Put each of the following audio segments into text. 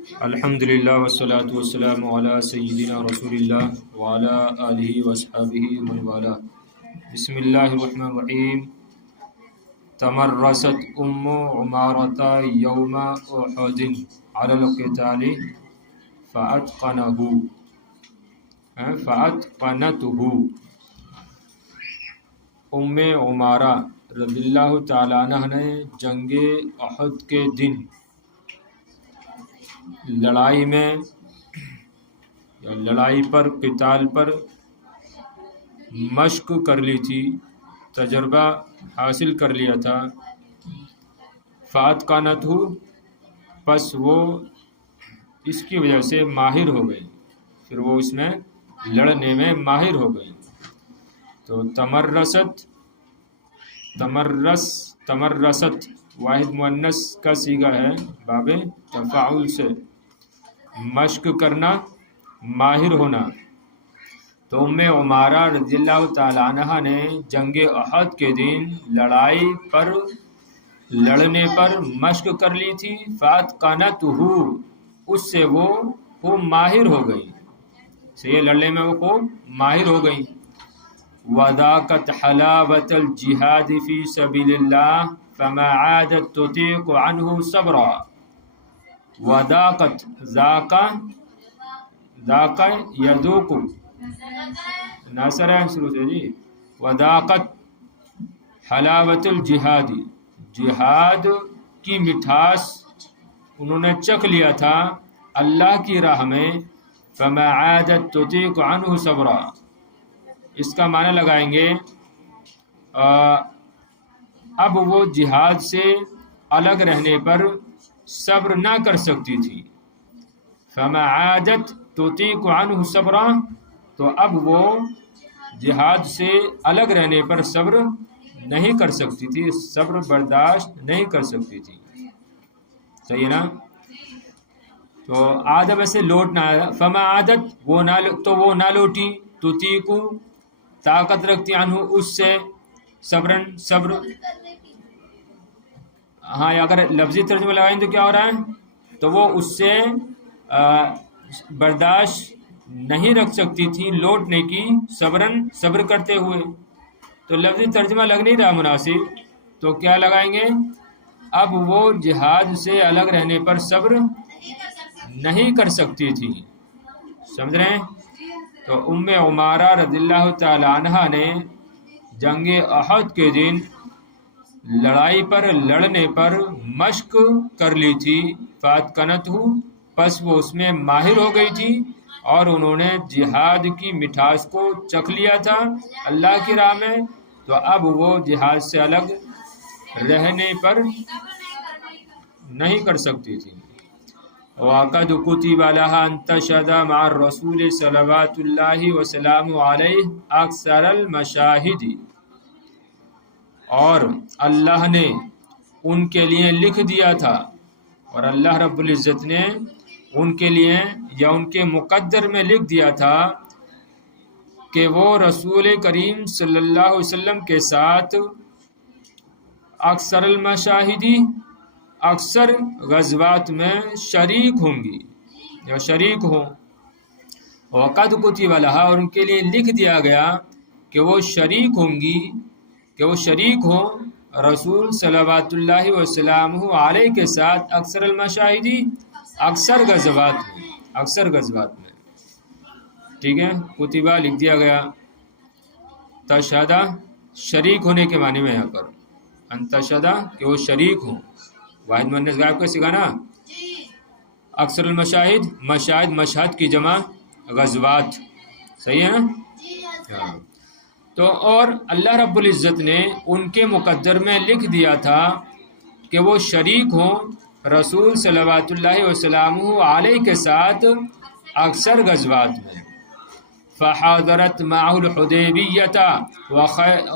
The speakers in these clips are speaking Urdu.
الحمدللہ والصلاة والسلام علی سیدنا رسول اللہ وعلی آلہ واصحابہ ومن والہ۔ بسم اللہ الرحمن الرحیم۔ تمرست ام عمارۃ یوم احد علی القتال فاتقنتہ۔ ام عمارہ رضی اللہ تعالیٰ عنہ نے جنگ احد کے دن لڑائی میں یا لڑائی پر قتال پر مشق کر لی تھی، تجربہ حاصل کر لیا تھا۔ فاتقنتہ، پس وہ اس کی وجہ سے ماہر ہو گئی، پھر وہ اس میں لڑنے میں ماہر ہو گئی۔ تو تمرست واحد مؤنث کا صیغہ ہے باب تفاعل سے، مشق کرنا، ماہر ہونا۔ تو ام عمارہ رضی اللہ تعالیٰ عنہ نے جنگ احد کے دن لڑنے پر مشق کر لی تھی۔ فاتقنتہ، اس سے وہ ماہر ہو گئی، سے لڑنے میں وہ خوب ماہر ہو گئی۔ وذاقت حلاوة الجہاد فی سبیل اللہ فما عادت تطیق عنہ صبرا۔ وذاقت، ذاق یذوق، ناصر ہے شروع سے جی۔ وذاقت حلاوت الجہاد، جہاد کی مٹھاس انہوں نے چکھ لیا تھا اللہ کی راہ میں۔ فما عادت تطیق عنہ صبرا، اس کا معنی لگائیں گے اب وہ جہاد سے الگ رہنے پر صبر نہ کر سکتی تھی۔ فما عادت تطیق عنہ صبرا، تو اب وہ جہاد سے الگ رہنے پر صبر نہیں کر سکتی تھی، صبر برداشت نہیں کر سکتی تھی۔ صحیح ہے نا؟ تو عادت ویسے لوٹنا ہے، فما عادت وہ نہ لوٹی، تطیق طاقت رکھتی، عنہ اس سے، صبرن صبر۔ ہاں اگر لفظی ترجمہ لگائیں تو کیا ہو رہا ہے؟ تو وہ اس سے برداشت نہیں رکھ سکتی تھی لوٹنے کی، صبرن صبر کرتے ہوئے۔ تو لفظی ترجمہ لگ نہیں رہا مناسب، تو کیا لگائیں گے؟ اب وہ جہاد سے الگ رہنے پر صبر نہیں کر سکتی تھی۔ سمجھ رہے ہیں؟ تو ام عمارہ رضی اللہ تعالی عنہ نے جنگ احد کے دن لڑائی پر لڑنے پر مشق کر لی تھی۔ فاتقنتہ، پس وہ اس میں ماہر ہو گئی تھی، اور انہوں نے جہاد کی مٹھاس کو چکھ لیا تھا اللہ کی راہ میں، تو اب وہ جہاد سے الگ رہنے پر نہیں کر سکتی تھی۔ وَقَدْ كُتِبَ لَهَا أَن تَشْهَدَ مَعَ الرَّسُولِ صلوات اللہ وسلام علیہ اکثر المشاہد، اور اللہ نے ان کے لیے لکھ دیا تھا، اور اللہ رب العزت نے ان کے لیے یا ان کے مقدر میں لکھ دیا تھا کہ وہ رسول کریم صلی اللہ علیہ وسلم کے ساتھ اکثر المشاہدی، اکثر غزوات میں شریک ہوں گی یا شریک ہوں۔ وقد کتب لہا، اور ان کے لیے لکھ دیا گیا کہ وہ شریک ہوں گی، کہ وہ شریک ہوں رسول صلوات اللہ وسلامہ علیہ کے ساتھ اکثر المشاہدی، اکثر غزوات میں۔ ٹھیک ہے، کتبہ لکھ دیا گیا، تشہدہ شریک ہونے کے معنی میں یہاں پر، انتشہدہ کہ وہ شریک ہوں، واحد مؤنث غائب کا سکھانا۔ اکثر المشاہد، مشاہد مشہد کی جمع غزوات، صحیح ہے نا؟ تو اور اللہ رب العزت نے ان کے مقدر میں لکھ دیا تھا کہ وہ شریک ہوں رسول صلوات اللہ وسلامہ علیہ کے ساتھ اکثر غزوات میں۔ فحاضرت معه الحدیبیۃ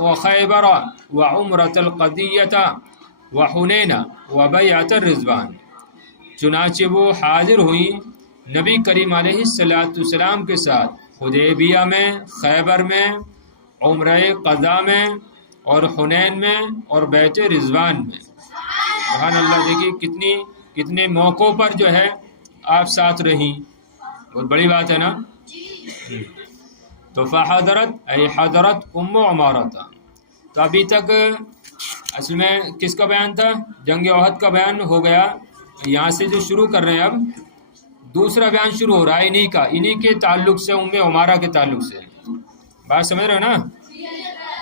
وخیبر وعمرۃ القضیۃ وحنین وبیعۃ الرضوان، چنانچہ وہ حاضر ہوئیں نبی کریم علیہ السلام کے ساتھ حدیبیہ میں، خیبر میں، عمرہ قضا میں، اور حنین میں، اور بیعت رضوان میں۔ سبحان اللہ، دیکھیے کتنے موقعوں پر جو ہے آپ ساتھ رہیں، بہت بڑی بات ہے نا. تو فحضرت ای حضرت ام عمارہ تھا. تو ابھی تک اصل میں کس کا بیان تھا؟ جنگ احد کا بیان ہو گیا. یہاں سے جو شروع کر رہے ہیں اب دوسرا بیان شروع ہو رہا ہے انہی کا، انہی کے تعلق سے، ام عمارہ کے تعلق سے. بات سمجھ رہے نا؟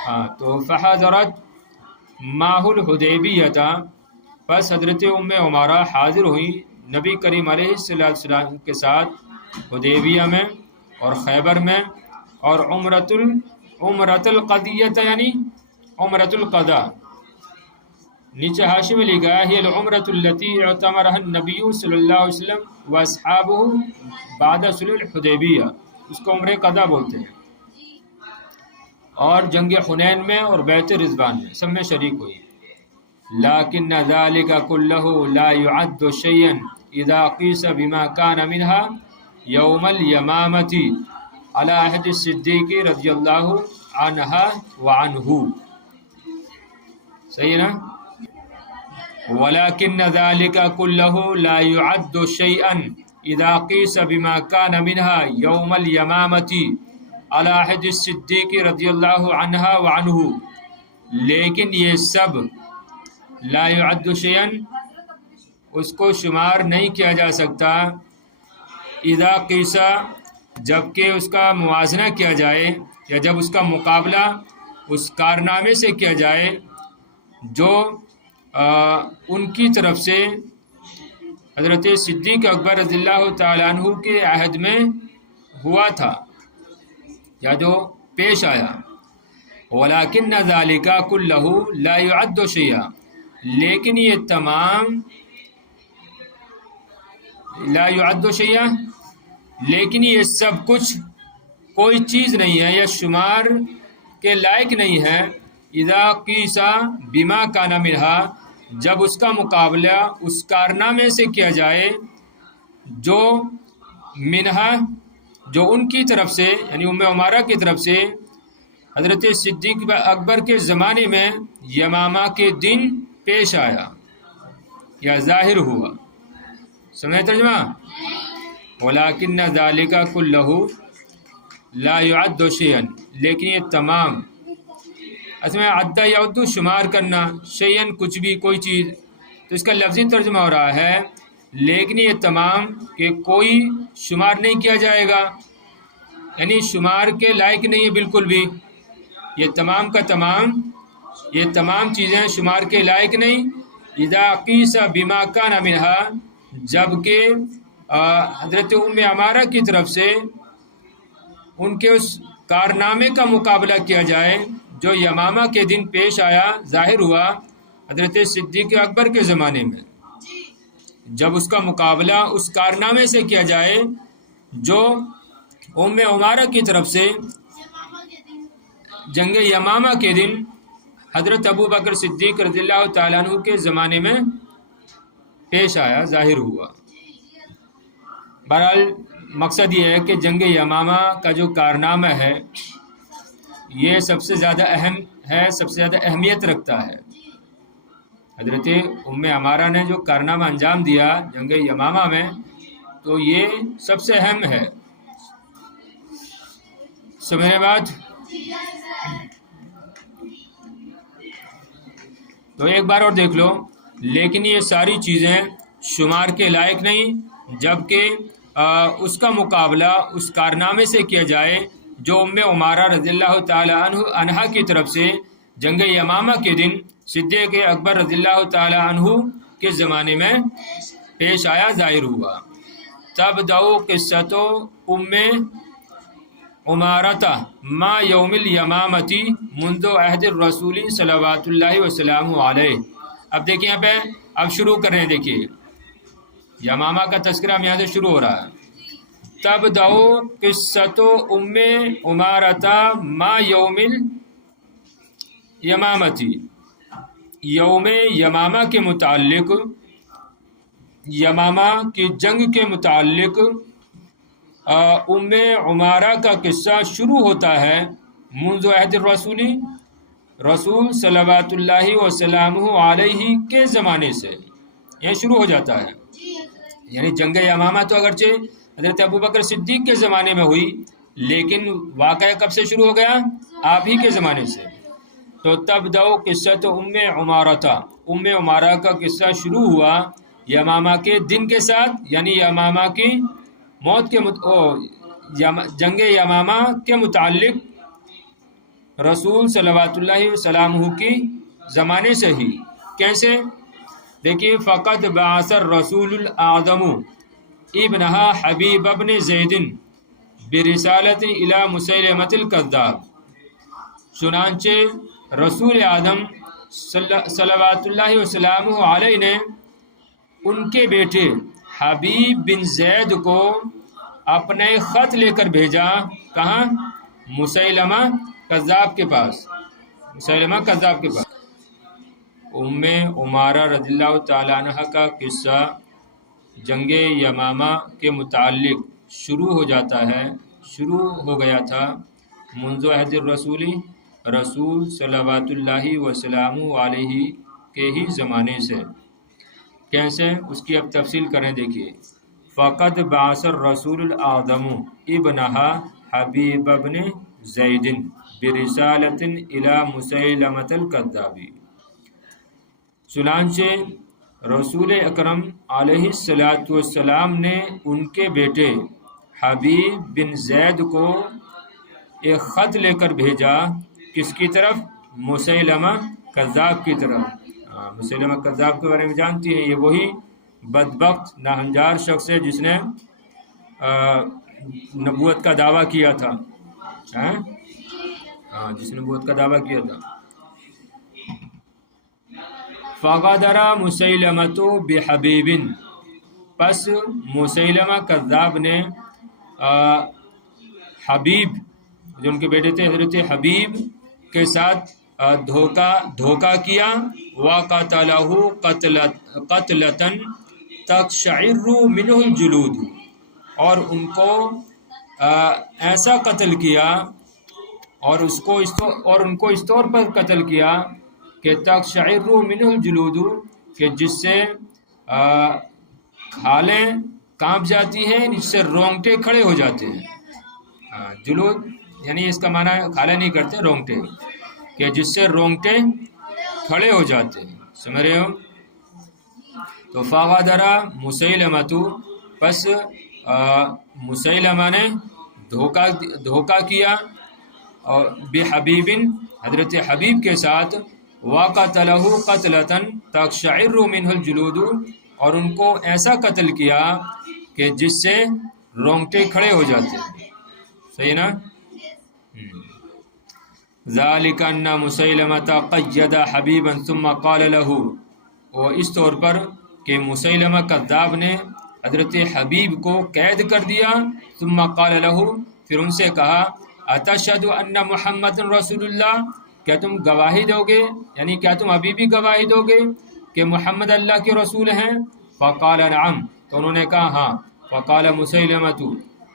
ہاں. تو فحضرت ماہ الحدیبیہ، پس حضرت ام عمارہ حاضر ہوئی نبی کریم علیہ السلام کے ساتھ حدیبیہ میں اور خیبر میں، اور عمرۃ القضیہ یعنی عمرۃ القضاء. نیچے حاشی میں لکھا ہے العمرۃ التی اعتمرها النبی صلی اللہ علیہ وسلم واصحابہ بعد صلح الحدیبیہ، اس کو عمرہ قضا بولتے ہیں. اور جنگ حنین میں اور بیعت رضوان میں سب میں شریک ہوئی. لیکن ذلك كله لا يعد شيئا اذا قيس بما كان منها يوم اليمامة على عهد الصدیق رضی اللہ عنہ وعنہ. صحیح ہے نا؟ ولكن ذلك كله لا يعد شيئا اذا قيس بما كان منها يوم اليمامة على عهد الصدیق رضی اللہ عنہ وعنہ. لیکن یہ سب لا يعد شيئا اس کو شمار نہیں کیا جا سکتا، اذا قیسا جب کہ اس کا موازنہ کیا جائے یا جب اس کا مقابلہ اس کارنامے سے کیا جائے جو ان کی طرف سے حضرت صدیق اکبر رضی اللہ تعالیٰ عنہ کے عہد میں ہوا تھا یا جو پیش آیا. ولیکن ذالک کلہ لا يعد شیئا، لیکن یہ تمام لا يعد شیئا، لیکن یہ سب کچھ کوئی چیز نہیں ہے یا شمار کے لائق نہیں ہے. اذا قیسا بما کان منہا، جب اس کا مقابلہ اس کارنامے سے کیا جائے جو منہا جو ان کی طرف سے یعنی ام عمارہ کی طرف سے حضرت صدیق اکبر کے زمانے میں یمامہ کے دن پیش آیا یا ظاہر ہوا. سمجھے ترجمہ؟ ولیکن ذالک کلہ لا يعد شیئا، لیکن یہ تمام اصل میں عد یعد شمار کرنا، شیئا کچھ بھی کوئی چیز، تو اس کا لفظی ترجمہ ہو رہا ہے لیکن یہ تمام کہ کوئی شمار نہیں کیا جائے گا، یعنی شمار کے لائق نہیں ہے بالکل بھی. یہ تمام کا تمام، یہ تمام چیزیں شمار کے لائق نہیں. اذا قیس بما کان منہا، جبکہ حضرت ام عمارہ کی طرف سے ان کے اس کارنامے کا مقابلہ کیا جائے جو یمامہ کے دن پیش آیا، ظاہر ہوا حضرت صدیق اکبر کے زمانے میں. جب اس کا مقابلہ اس کارنامے سے کیا جائے جو ام عمارہ کی طرف سے جنگ یمامہ کے دن حضرت ابو بکر صدیق رضی اللہ تعالیٰ عنہ کے زمانے میں پیش آیا، ظاہر ہوا. بہرحال مقصد یہ ہے کہ جنگ یمامہ کا جو کارنامہ ہے یہ سب سے زیادہ اہم ہے، سب سے زیادہ اہمیت رکھتا ہے. حضرت ام عمارہ نے جو کارنامہ انجام دیا جنگ یمامہ میں تو یہ سب سے اہم ہے. سمجھنے بات؟ تو ایک بار اور دیکھ لو. لیکن یہ ساری چیزیں شمار کے لائق نہیں جبکہ اس کا مقابلہ اس کارنامے سے کیا جائے جو ام عمارہ رضی اللہ تعالی عنہ کی طرف سے جنگ یمامہ کے دن صدیق اکبر رضی اللہ تعالی عنہ کے زمانے میں پیش آیا، ظاہر ہوا. تبدأ قصۃ ام عمارہ ما یوم الیمامۃ منذ عہد الرسول صلوات اللہ وسلم علیہ. اب دیکھیں یہاں پہ اب شروع کر رہے ہیں. دیکھیے یمامہ کا تذکرہ یہاں سے شروع ہو رہا ہے. تبدأ قصۃ ام عمارہ ما یوم الیمامۃ، یوم یمامہ کے متعلق، یمامہ کی جنگ کے متعلق ام عمارہ کا قصہ شروع ہوتا ہے منذ عہد الرسول، رسول صلوات اللہ وسلامہ علیہ کے زمانے سے یہ شروع ہو جاتا ہے. یعنی جنگ یمامہ تو اگرچہ حضرت ابوبکر صدیق کے زمانے میں ہوئی، لیکن واقعہ کب سے شروع ہو گیا؟ آپ ہی کے زمانے سے۔ تو تبدأ قصۃ ام عمارہ تھا، ام عمارہ کا قصہ شروع ہوا یمامہ کے دن کے ساتھ، یعنی یمامہ کی موت کے جنگ یمامہ کے متعلق رسول صلوات اللہ وسلامہ کی زمانے سے ہی۔ کیسے؟ دیکھیے، فقط بعث الرسول الاعظم ابنہا حبیب ابن زید برسالت الی مسیلمۃ الکذاب، چنانچہ رسول اعظم صلوات اللہ وسلامہ علیہ نے ان کے بیٹے حبیب بن زید کو اپنے خط لے کر بھیجا، کہاں؟ مسیلمہ کذاب کے پاس، مسیلمہ کذاب کے پاس۔ ام عمارہ رضی اللہ تعالیٰ عنہ کا قصہ جنگ یمامہ کے متعلق شروع ہو جاتا ہے، شروع ہو گیا تھا منذ عہد الرسول، رسول صلوات اللہ وسلامہ علیہ کے ہی زمانے سے۔ کیسے؟ اس کی اب تفصیل کریں، دیکھیے۔ فقط بعث الرسول الاعظم ابنہا حبیب ابن زید برسالۃ الی مسیلمۃ الکذاب، چنانچہ رسول اکرم علیہ السلام نے ان کے بیٹے حبیب بن زید کو ایک خط لے کر بھیجا، کس کی طرف؟ مسیلمہ کذاب کی طرف۔ مسیلمہ کذاب کے بارے میں جانتی ہیں، یہ وہی بدبخت ناہنجار شخص ہے جس نے نبوت کا دعویٰ کیا تھا، جس نے نبوت کا دعویٰ کیا تھا۔ فغدر مسیلمۃ بحبیب، پس مسیلمہ کذاب نے حبیب، جو ان کے بیٹے تھے حضرت حبیب کے ساتھ دھوکہ کیا، وَقَتَلَهُ قَتْلَةً تَقْشَعِرُّ مِنْهُ الْجُلُودُ، اور ان کو ایسا قتل کیا، اور ان کو اس طور پر قتل کیا کہ تقشعر منہ الجلود، کہ جس سے کھالیں کانپ جاتی ہیں، جس سے رونگٹے کھڑے ہو جاتے ہیں۔ جلود یعنی اس کا معنی کھالیں نہیں کرتے، رونگٹے، کہ جس سے رونگٹے کھڑے ہو جاتے ہیں، سمجھ رہے ہو؟ تو فغدر مسیلمۃ، پس مسیلمہ نے دھوکہ کیا، اور بحبیب، حضرت حبیب کے ساتھ، وَقَتَلَهُ قَتْلَةً تَقْشَعِرُّ مِنْهُ الْجُلُودُ، اور ان کو ایسا قتل کیا کہ جس سے رونگٹے کھڑے ہو جاتے ہیں، صحیح نا؟ ذَلِكَ أَنَّ مُسَيْلَمَةَ قَيَّدَ حَبِيبًا ثُمَّ قَالَ لَهُ، اور اس طور پر کہ مسیلمہ کذاب نے حضرت حبیب کو قید کر دیا، ثم قال له، پھر ان سے کہا، اتشہد ان محمد رسول اللہ، کیا تم گواہی دو گے، یعنی کیا تم ابھی بھی گواہی دو گے کہ محمد اللہ کے رسول ہیں؟ فقال نعم، تو انہوں نے کہا ہاں۔ فقال مسیلمۃ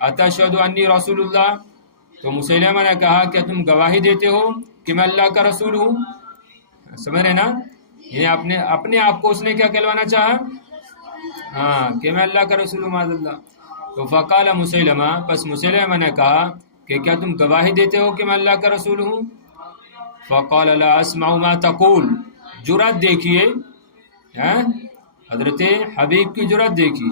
اتشہد انی رسول اللہ، تو مسیلمہ نے کہا کیا تم گواہی دیتے ہو کہ میں اللہ کا رسول ہوں؟ سمجھ رہے نا؟ یعنی اپنے آپ کو اس نے کیا کہلوانا چاہا؟ کہ میں اللہ کا رسول ہوں، معاذ اللہ۔ تو فقال مسیلمہ، پس مسیلمہ نے کہا کہ کیا تم گواہی دیتے ہو کہ میں اللہ کا رسول ہوں؟ فقال لا اسمع ما تقول، جرأت دیکھیے، حضرت حبیب کی جرأت دیکھیے۔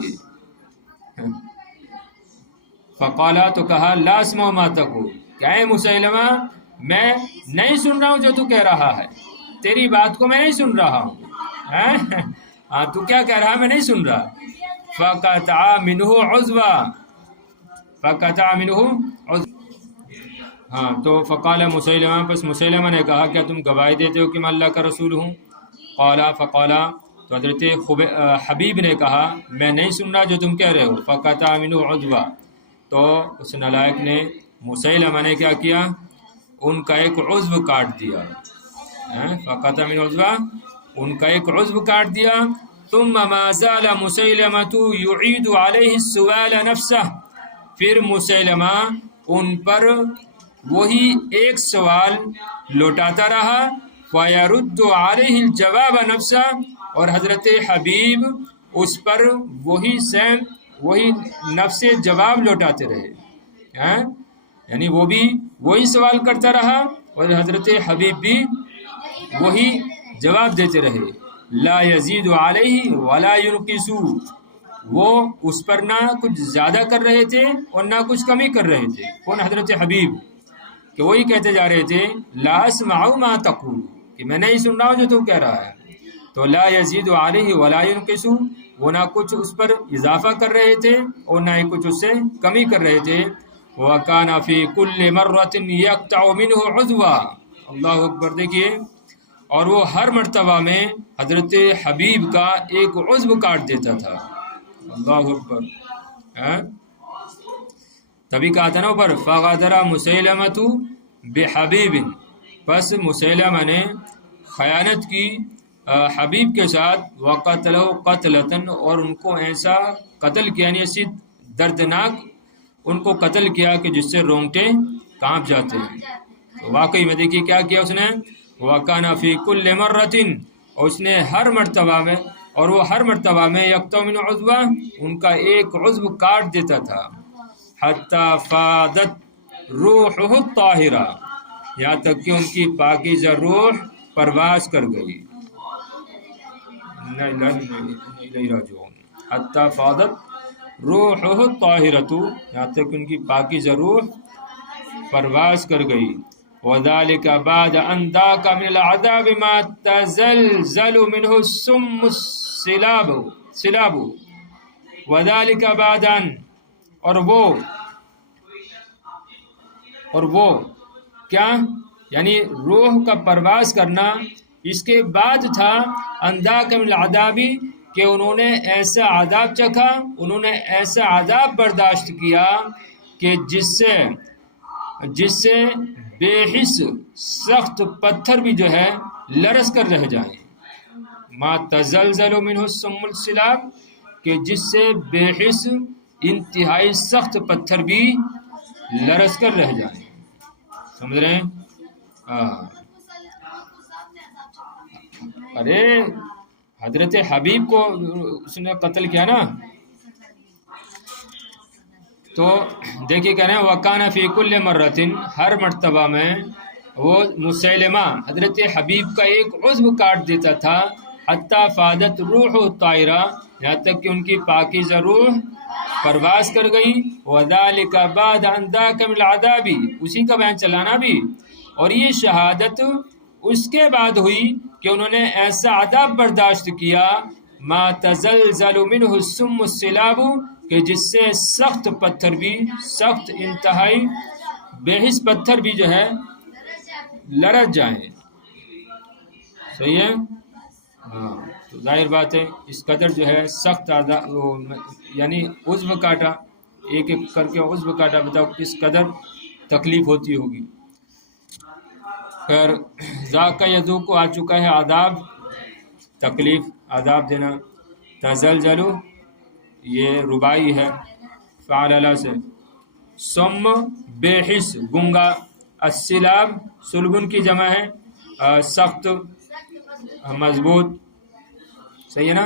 فقالا، تو کہا، لا اسمع ما تقول، کیا ہے مسیلمہ، میں نہیں سن رہا ہوں جو تو کہہ رہا ہے، تیری بات کو میں نہیں سن رہا ہوں، تو کیا کہہ رہا ہے میں نہیں سن رہا۔ فقطع منہ عضوا، فقطع منہ عضوا، تو فقال مسیلمہ، پس مسیلمہ نے کہا کیا تم گواہی دیتے ہو کہ میں اللہ کا رسول ہوں؟ فقالا، تو حضرت حبیب نے کہا میں نہیں سن رہا جو تم کہہ رہے ہو۔ فقطع منہ عضوا، تو اس نالائق نے، مسیلمہ نے کیا کیا، ان کا ایک عضو کاٹ دیا۔ فقطع منہ عضوا، ان کا ایک عضو کاٹ دیا۔ ثم ما زال مسیلمۃ یعید علیہ السؤال نفسہ، پھر مسیلمہ ان پر وہی ایک سوال لوٹاتا رہا، وَيَرُدُّ عَلَيْهِ الْجَوَابَ نَفْسَهُ، اور حضرت حبیب اس پر وہی سیم وہی نفس جواب لوٹاتے رہے، یعنی وہ بھی وہی سوال کرتا رہا اور حضرت حبیب بھی وہی جواب دیتے رہے، لا یزید علیہ ولا ینقص، وہ اس پر نہ کچھ زیادہ کر رہے تھے اور نہ کچھ کمی کر رہے تھے، کون؟ حضرت حبیب، کہ وہی کہتے جا رہے تھے لا اسمع ما تقول، کہ میں نہیں سن رہا ہوں جو تو کہہ رہا ہے، تو لا یزید علیہ ولا ینقص، وہ نہ کچھ اس پر اضافہ کر رہے تھے اور نہ ہی کچھ اس سے کمی کر رہے تھے، وَكَانَ فِي كُلِّ مَرَّةٍ يَقْطَعُ مِنْهُ عُضْوًا، اللہ اکبر، دیکھیے، اور وہ ہر مرتبہ میں حضرت حبیب کا ایک عضو کاٹ دیتا تھا، اللہ اکبر، تبھی کہا تھا نا اوپر فَغَدَرَ مُسَيْلَمَةُ بِحَبِيبٍ، پس مسیلمہ نے خیانت کی حبیب کے ساتھ، وَقَتَلَهُ قَتْلَةً، اور ان کو ایسا قتل کیا، یعنی ایسی دردناک ان کو قتل کیا کہ جس سے رونگٹے کانپ جاتے ہیں، تو واقعی میں دیکھیے کیا کیا اس نے، وَكَانَ فِي كُلِّ مَرَّةٍ، اور اس نے ہر مرتبہ میں، اور وہ ہر مرتبہ میں یقطع من عضوا، ان کا ایک عضو کاٹ دیتا تھا، حتی فادت روحہ الطاہرہ، یہاں تک کہ ان کی پاکیزہ روح پرواز کر گئی، حتی فادت روحہ الطاہرۃ، یہاں تک ان کی پاکیزہ روح پرواز کر گئی، وَذَلِكَ بَعْدَ أَنْ ذَاقَ مِنَ الْعَذَابِ مَا تَزَلْزَلُ مِنْهُ السُّمُّ السِّلَابُ، وَذَلِكَ بَعْدَ أَنْ، اور وہ کیا، یعنی روح کا پرواز کرنا اس کے بعد تھا، أَنْ ذَاقَ مِنَ الْعَذَابِ، کہ انہوں نے ایسا عذاب چکھا، انہوں نے ایسا عذاب برداشت کیا کہ جس سے بے حس سخت پتھر بھی جو ہے لرز کر رہ جائیں، ما تزلزل منہ السم السلاب، کہ جس سے بے حس انتہائی سخت پتھر بھی لرز کر رہ جائیں، سمجھ رہے ہیں؟ ارے حضرت حبیب کو اس نے قتل کیا نا، تو دیکھیے کہہ رہے ہیں وَكَانَ فِي كُلِّ مَرَّةٍ، ہر مرتبہ میں وہ مسیلمہ حضرت حبیب کا ایک عضو کاٹ دیتا تھا، حتی فادت روح الطاہرہ، یہاں تک کہ ان کی پاکیزہ روح پرواز کر گئی، وَذَلِكَ بَعْدَ أَنْ ذَاقَ مِنَ الْعَذَابِ، اسی کا بیان چلانا بھی، اور یہ شہادت اس کے بعد ہوئی کہ انہوں نے ایسا عذاب برداشت کیا، ما تزلزل منہ السم السلاب، کہ جس سے سخت پتھر بھی، سخت انتہائی بے حس پتھر بھی جو ہے لرز جائیں، صحیح ہے؟ ہاں، تو ظاہر بات ہے اس قدر جو ہے سخت یعنی عضو کاٹا، ایک ایک کر کے عضو کاٹا، بتاؤ کس قدر تکلیف ہوتی ہوگی۔ پھر ذاق یذوق کو آ چکا ہے عذاب، تکلیف، عذاب دینا، تزلزلو یہ ربائی ہے فعللہ سے، سم بے حس گنگا، السلاب سلبن کی جمع ہے، سخت مضبوط، صحیح ہے نا؟